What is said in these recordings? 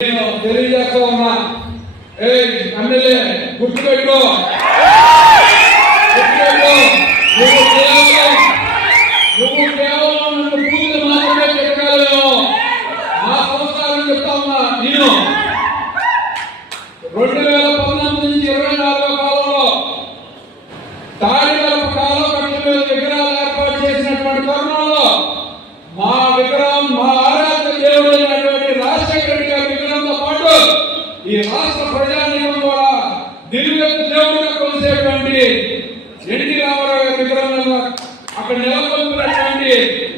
నేను తెలియజేస్తా ఉన్నా, ఎమ్మెల్యే గుర్తుపెట్టు, నువ్వు కేవలం నన్ను పూజలు మాత్రమే చెప్పగలను. నా సంస్కారం చెప్తా ఉన్నా. నేను 2019 నుంచి 24 కాలంలో తాడిగల కాలకట్ల విగ్రహాలు ఏర్పాటు చేసినటువంటి తరుణంలో మా విగ్రహం, మా ఆరాధ్య దేవుడైనటువంటి రాజశేఖర రెడ్డి గారి విగ్రహంతో పాటు ఈ రాష్ట్ర ప్రజానీకం కూడా దివ్యకు దేవుడిగా కొలిసేటువంటి ఎన్టీ రామారావు గారి విగ్రహం అక్కడ నెలకొల్పినటువంటి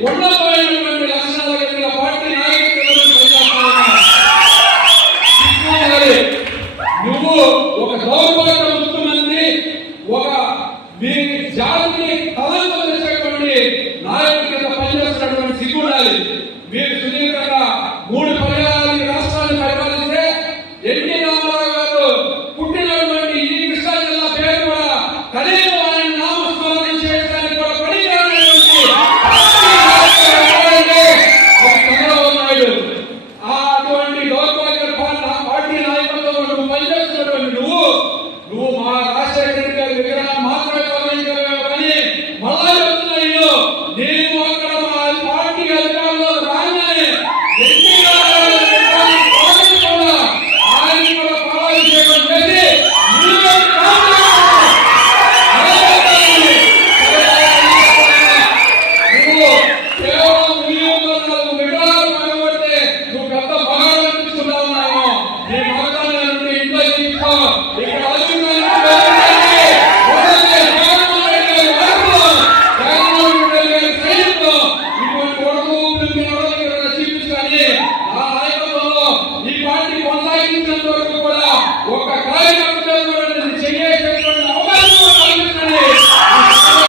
ఉన్నతమైనటువంటి లక్షణాలు కలిగిన పార్టీ నాయకులు నువ్వు ఒక దౌర్భాగ్య ముఖ్యమంత్రి, ఒక మీ జాతిని తలంపు చేసేటువంటి నాయకుడి కింద పనిచేస్తున్నటువంటి సిగ్గుండాలి. మీరు సుదీర్ఘంగా 3 పర్యాయాలు రాష్ట్రాన్ని పరిపాలిస్తే ఎన్టీ రామారావు గారు పుట్టినటువంటి ఈ కృష్ణా జిల్లా పేరు కూడా కనీసం ఆయన నామస్మరణ చేయడానికి కూడా పనికిరానటువంటి చంద్రబాబు నాయుడు. అటువంటి దౌర్భాగ్య పార్టీ నాయకులతో నువ్వు పనిచేస్తున్నటువంటి నువ్వు మా రాజశేఖర రెడ్డి గారి విగ్రహాన్ని మాత్రమే తొలగించగలవు కానీ మళ్ళా చెప్తున్నాయి నేను అక్కడ మా పార్టీ అధికారంలో రాగానే ఎన్టీ రామారావు కూడా ఆయన కూడా పాలన చేయడం చేసి నువ్వు కేవలం వినియోగదారులకు విగ్రహాలు కనబడితే నువ్వు పెద్ద మగాడు అనిపిస్తున్నావు. నీ మగతాన్ని ఇంట్లో తీసుకో. ఇక్కడ ఈ పార్టీ కొనసాగించినంత వరకు కూడా